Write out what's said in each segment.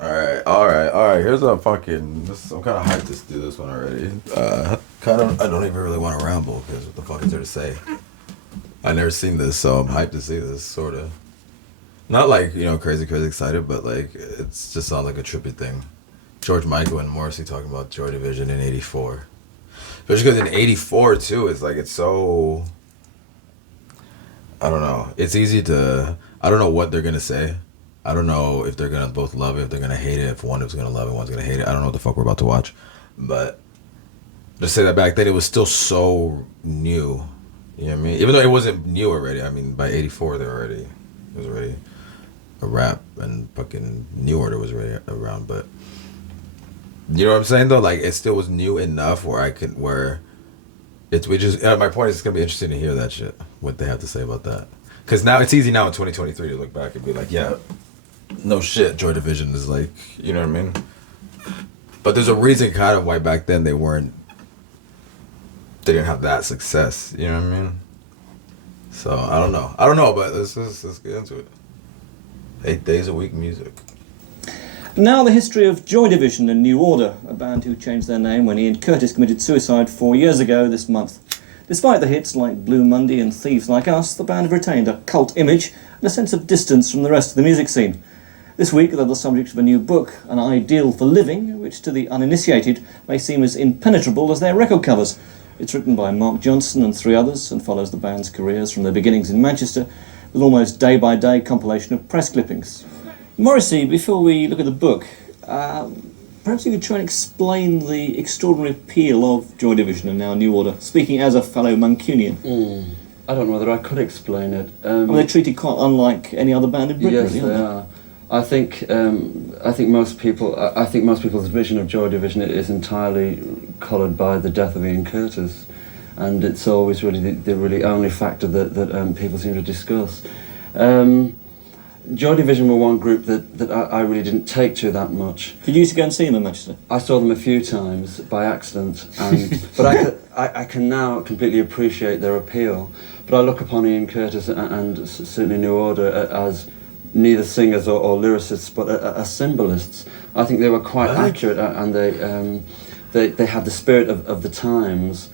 All right. Here's a fucking. I'm kind of hyped to do this one already. I don't even really want to ramble because what the fuck is there to say? I never seen this, so I'm hyped to see this. Sort of. Not like crazy excited, but like it's just not like a trippy thing. George Michael and Morrissey talking about Joy Division in '84, especially because in '84 too, it's so. I don't know. It's easy to. I don't know what they're gonna say. I don't know if they're gonna both love it, if they're gonna hate it, if one is gonna love it, one's gonna hate it. I don't know what the fuck we're about to watch, but just say that back then it was still so new. You know what I mean? Even though it wasn't new already. I mean, by '84 it was already a rap, and fucking New Order was already around. But you know what I'm saying though? Like it still was new enough where it's we just my point is it's gonna be interesting to hear that shit, what they have to say about that. Because now it's easy now in 2023 to look back and be like, yeah, no shit, Joy Division is like, you know what I mean? But there's a reason kind of why back then they didn't have that success, you know what I mean? So I don't know, but let's get into it. 8 days a week music. Now the history of Joy Division and New Order, a band who changed their name when Ian Curtis committed suicide 4 years ago this month. Despite the hits like Blue Monday and Thieves Like Us, the band have retained a cult image and a sense of distance from the rest of the music scene. This week they're the subject of a new book, An Ideal for Living, which to the uninitiated may seem as impenetrable as their record covers. It's written by Mark Johnson and 3 others and follows the band's careers from their beginnings in Manchester with almost day-by-day compilation of press clippings. Morrissey, before we look at the book, perhaps you could try and explain the extraordinary appeal of Joy Division and now New Order, speaking as a fellow Mancunian. I don't know whether I could explain it. They're treated quite unlike any other band in Britain, yes, really, they aren't they? are. I think most people's vision of Joy Division is entirely coloured by the death of Ian Curtis, and it's always really the really only factor that people seem to discuss. Joy Division were one group that I really didn't take to that much. Did you used to go and see them in Manchester? I saw them a few times by accident, but I can now completely appreciate their appeal. But I look upon Ian Curtis and certainly New Order as neither singers or lyricists, but as symbolists. I think they were quite accurate, and they had the spirit of the times,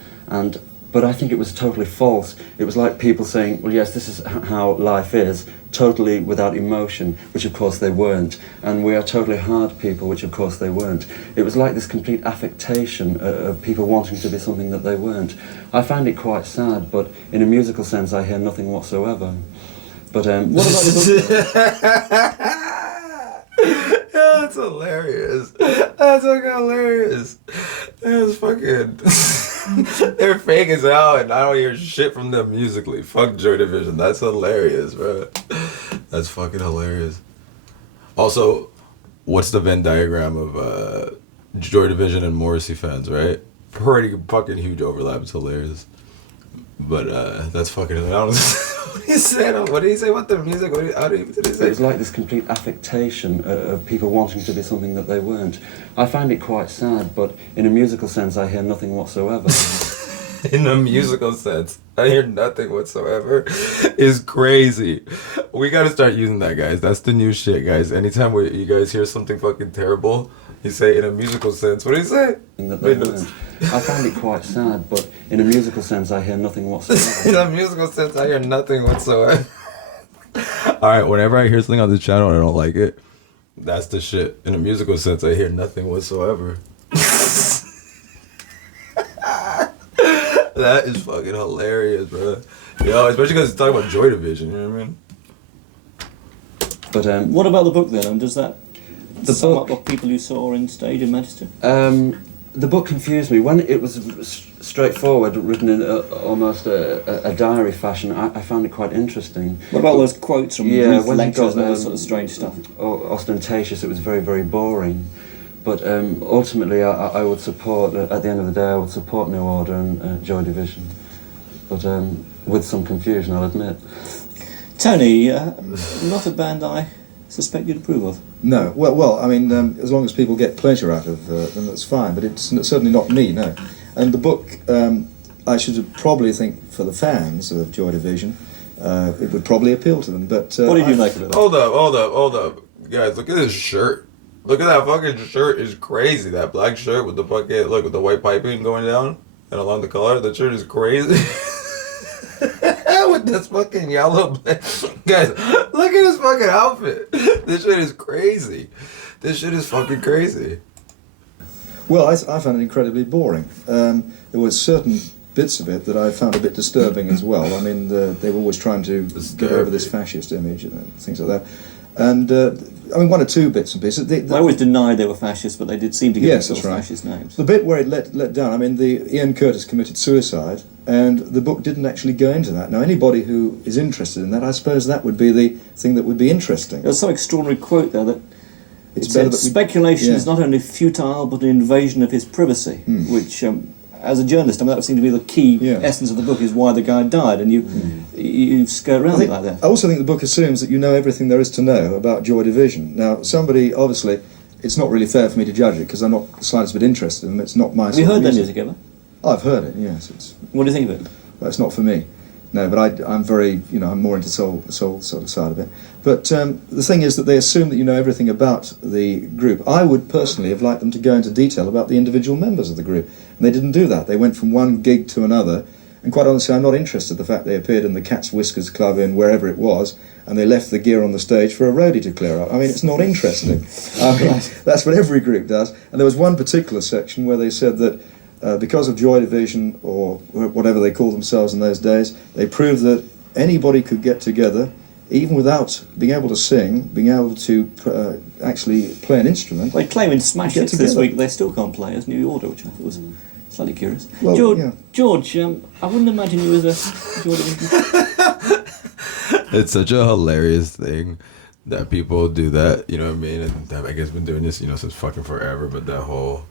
but I think it was totally false. It was like people saying, well, yes, this is how life is, totally without emotion, which of course they weren't, and we are totally hard people, which of course they weren't. It was like this complete affectation of people wanting to be something that they weren't. I find it quite sad, but in a musical sense I hear nothing whatsoever. But what about the Yeah, that's hilarious. That's fucking hilarious. That's fucking. They're fake as hell, and I don't hear shit from them musically. Fuck Joy Division. That's hilarious, bro. That's fucking hilarious. Also, what's the Venn diagram of Joy Division and Morrissey fans, right? Pretty fucking huge overlap. It's hilarious. But that's fucking hilarious. What did he say about the music? How did he say? It was like this complete affectation of people wanting to be something that they weren't. I find it quite sad, but in a musical sense I hear nothing whatsoever. In a musical sense, I hear nothing whatsoever is crazy. We gotta start using that, guys. That's the new shit, guys. Anytime you guys hear something fucking terrible, you say in a musical sense. What do you say? That they weren't. I find it quite sad, but in a musical sense I hear nothing whatsoever. In a musical sense, I hear nothing whatsoever. Alright, whenever I hear something on this channel and I don't like it, that's the shit. In a musical sense, I hear nothing whatsoever. That is fucking hilarious, bro. Yo, especially because it's talking about Joy Division, you know what I mean? But what about the book then? And does that sum book- up what people you saw on stage in Manchester? The book confused me. When it was straightforward, written in almost a diary fashion, I found it quite interesting. What about those quotes from Yeah, brief when you lectures got, and all that sort of strange stuff? Ostentatious, it was very, very boring. But ultimately, I would support, at the end of the day, I would support New Order and Joy Division. But with some confusion, I'll admit. Tony, not a band I suspect you'd approve of. No, well, I mean, as long as people get pleasure out of them, that's fine. But it's certainly not me, no. And the book, I should probably think for the fans of Joy Division, it would probably appeal to them. But what did you make of it? Hold up, guys! Look at this shirt. Look at that fucking shirt. Is crazy. That black shirt with the fucking look with the white piping going down and along the collar. The shirt is crazy. With this fucking yellow guys, look at his fucking outfit. This shit is crazy. This shit is fucking crazy. Well, I found it incredibly boring. There were certain bits of it that I found a bit disturbing as well. I mean, they were always trying to get over this fascist image and things like that. And I mean, one or two bits and pieces. They always denied they were fascists, but they did seem to give themselves fascist names. The bit where it let down, I mean, Ian Curtis committed suicide, and the book didn't actually go into that. Now, anybody who is interested in that, I suppose that would be the thing that would be interesting. There's some extraordinary quote there that It's it better said, that we- speculation yeah. is not only futile, but an invasion of his privacy, which, as a journalist, I mean, that would seem to be the key essence of the book, is why the guy died, and you skirt around it like that. I also think the book assumes that you know everything there is to know about Joy Division. Now, somebody, obviously, it's not really fair for me to judge it, because I'm not the slightest bit interested in them. It's not my Have you sort of heard their music ever? I've heard it, yes. What do you think of it? Well, it's not for me. No, but I'm very, I'm more into the soul sort of side of it. But the thing is that they assume that you know everything about the group. I would personally have liked them to go into detail about the individual members of the group. And they didn't do that. They went from one gig to another. And quite honestly, I'm not interested in the fact they appeared in the Cat's Whiskers Club in wherever it was, and they left the gear on the stage for a roadie to clear up. I mean, it's not interesting. I mean, that's what every group does. And there was one particular section where they said that because of Joy Division, or whatever they called themselves in those days, they proved that anybody could get together, even without being able to sing, being able to actually play an instrument. They claim in Smash Get Hits this together. week they still can't play as New Order, which I thought was slightly curious. Well, George, yeah. George, I wouldn't imagine you as a Joy Division. It's such a hilarious thing that people do that, you know what I mean? And I guess been doing this, since fucking forever, but that whole,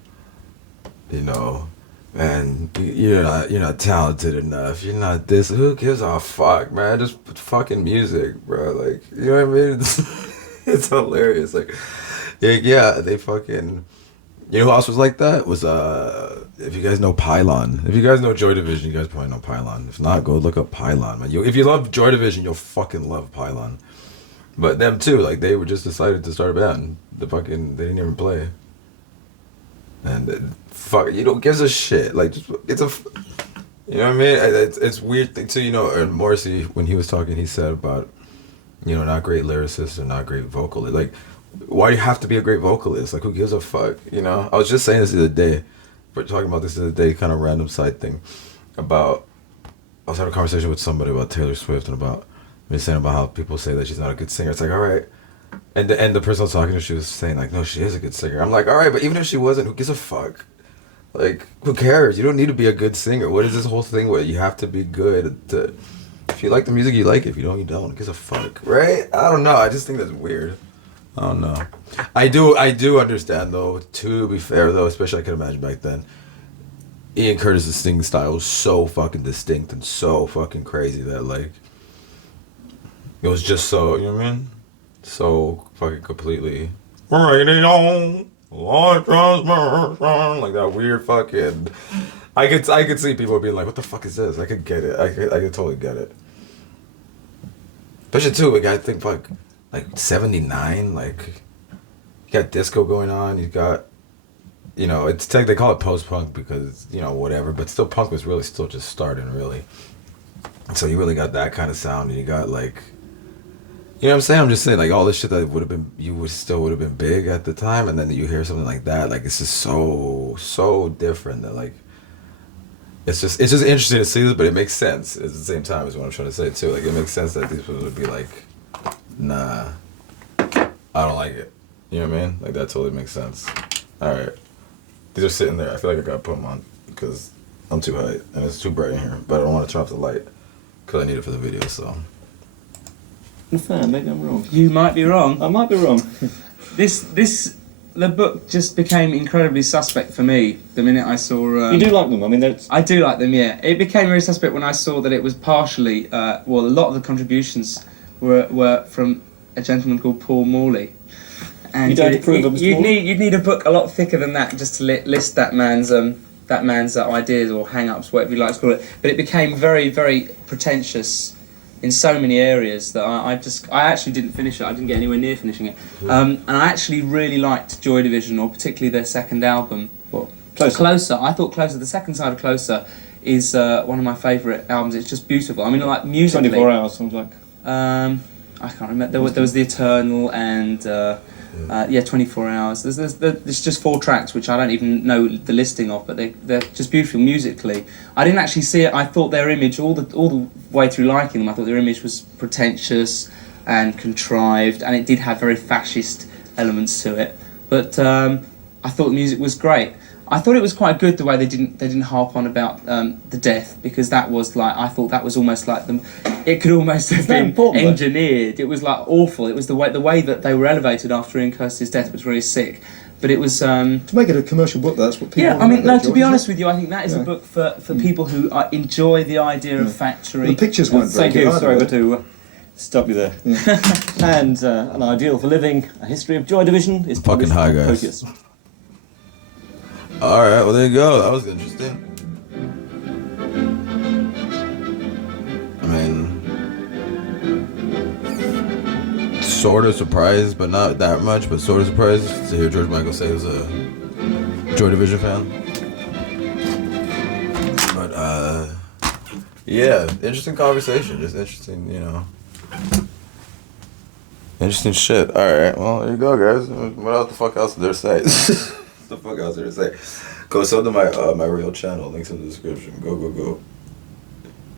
man, you're not talented enough. You're not this. Who gives a fuck, man? Just fucking music, bro. Like, you know what I mean? It's hilarious. Like, yeah, they fucking. You know who else was like that? Was if you guys know Pylon. If you guys know Joy Division, you guys probably know Pylon. If not, go look up Pylon, man. If you love Joy Division, you'll fucking love Pylon. But them too, like they were just decided to start a band. They didn't even play. And fuck, gives a shit. Like, it's a, you know what I mean? It's weird thing too, and Morrissey, when he was talking, he said about, not great lyricists or not great vocalists. Like, why do you have to be a great vocalist? Like, who gives a fuck, I was just saying this the other day, we're talking about this the other day, kind of random side thing, about, I was having a conversation with somebody about Taylor Swift and about me saying about how people say that she's not a good singer. It's like, all right. And the person I was talking to, she was saying, like, no, she is a good singer. I'm like, all right, but even if she wasn't, who gives a fuck? Like, who cares? You don't need to be a good singer. What is this whole thing where you have to be good to... If you like the music, you like it. If you don't, you don't. Who gives a fuck, right? I don't know. I just think that's weird. I don't know. I do understand, though, to be fair, though, especially I can imagine back then, Ian Curtis' singing style was so fucking distinct and so fucking crazy that, like, it was just so, you know what I mean? So fucking completely radio, light transmission, like that weird fucking. I could see people being like, "What the fuck is this?" I could get it. I could totally get it. Especially too, I think like 79, like you got disco going on. You got, it's they call it post punk because whatever, but still punk was really still just starting really. So you really got that kind of sound, and you got like. You know what I'm saying? I'm just saying, like, all this shit that would have been big at the time, and then you hear something like that, like, it's just so different that, like, it's just interesting to see this, but it makes sense at the same time is what I'm trying to say, too. Like, it makes sense that these people would be like, nah, I don't like it. You know what I mean? Like, that totally makes sense. All right. These are sitting there. I feel like I gotta put them on because I'm too high, and it's too bright in here, but I don't want to turn off the light because I need it for the video, so... Fair, maybe I'm wrong. You might be wrong. I might be wrong. The book just became incredibly suspect for me the minute I saw... You do like them, I mean, I do like them, yeah. It became very suspect when I saw that it was partially, a lot of the contributions were from a gentleman called Paul Morley. And You don't approve of Mr. Morley? You'd need a book a lot thicker than that just to list that man's ideas or hang-ups, whatever you like to call it. But it became very, very pretentious in so many areas that I actually didn't finish it. I didn't get anywhere near finishing it. And I actually really liked Joy Division, or particularly their second album. What? Closer. I thought Closer. The second side of Closer is one of my favourite albums. It's just beautiful. I mean, like musically. 24 Hours, sounds like. I can't remember. There was The Eternal and 24 Hours. There's just 4 tracks which I don't even know the listing of, but they're just beautiful musically. I didn't actually see it. I thought their image all the way through liking them. I thought their image was pretentious and contrived, and it did have very fascist elements to it. But I thought the music was great. I thought it was quite good the way they didn't harp on about the death, because that was like, I thought that was almost like them. It could almost have been engineered. It was like awful. It was the way that they were elevated after Ian Curtis's death was really sick. But it was to make it a commercial book. That's what people. Yeah, want I mean, about no. George, To be isn't honest it? with you, I think that is a book for people who enjoy the idea of factory. The pictures weren't very Thank good you, either, sorry were but they? to stop you there. And An Ideal for Living, A History of Joy Division is Fucking published high, by guys. Proteus. Alright, well there you go. That was interesting. I mean, sort of surprised, but not that much, but sort of surprised to hear George Michael say he was a Joy Division fan. But, yeah, interesting conversation. Just interesting, interesting shit. Alright, well, there you go, guys. What the fuck else is there to say? What the fuck else is there to say? Go sub to my real channel. Links in the description. Go.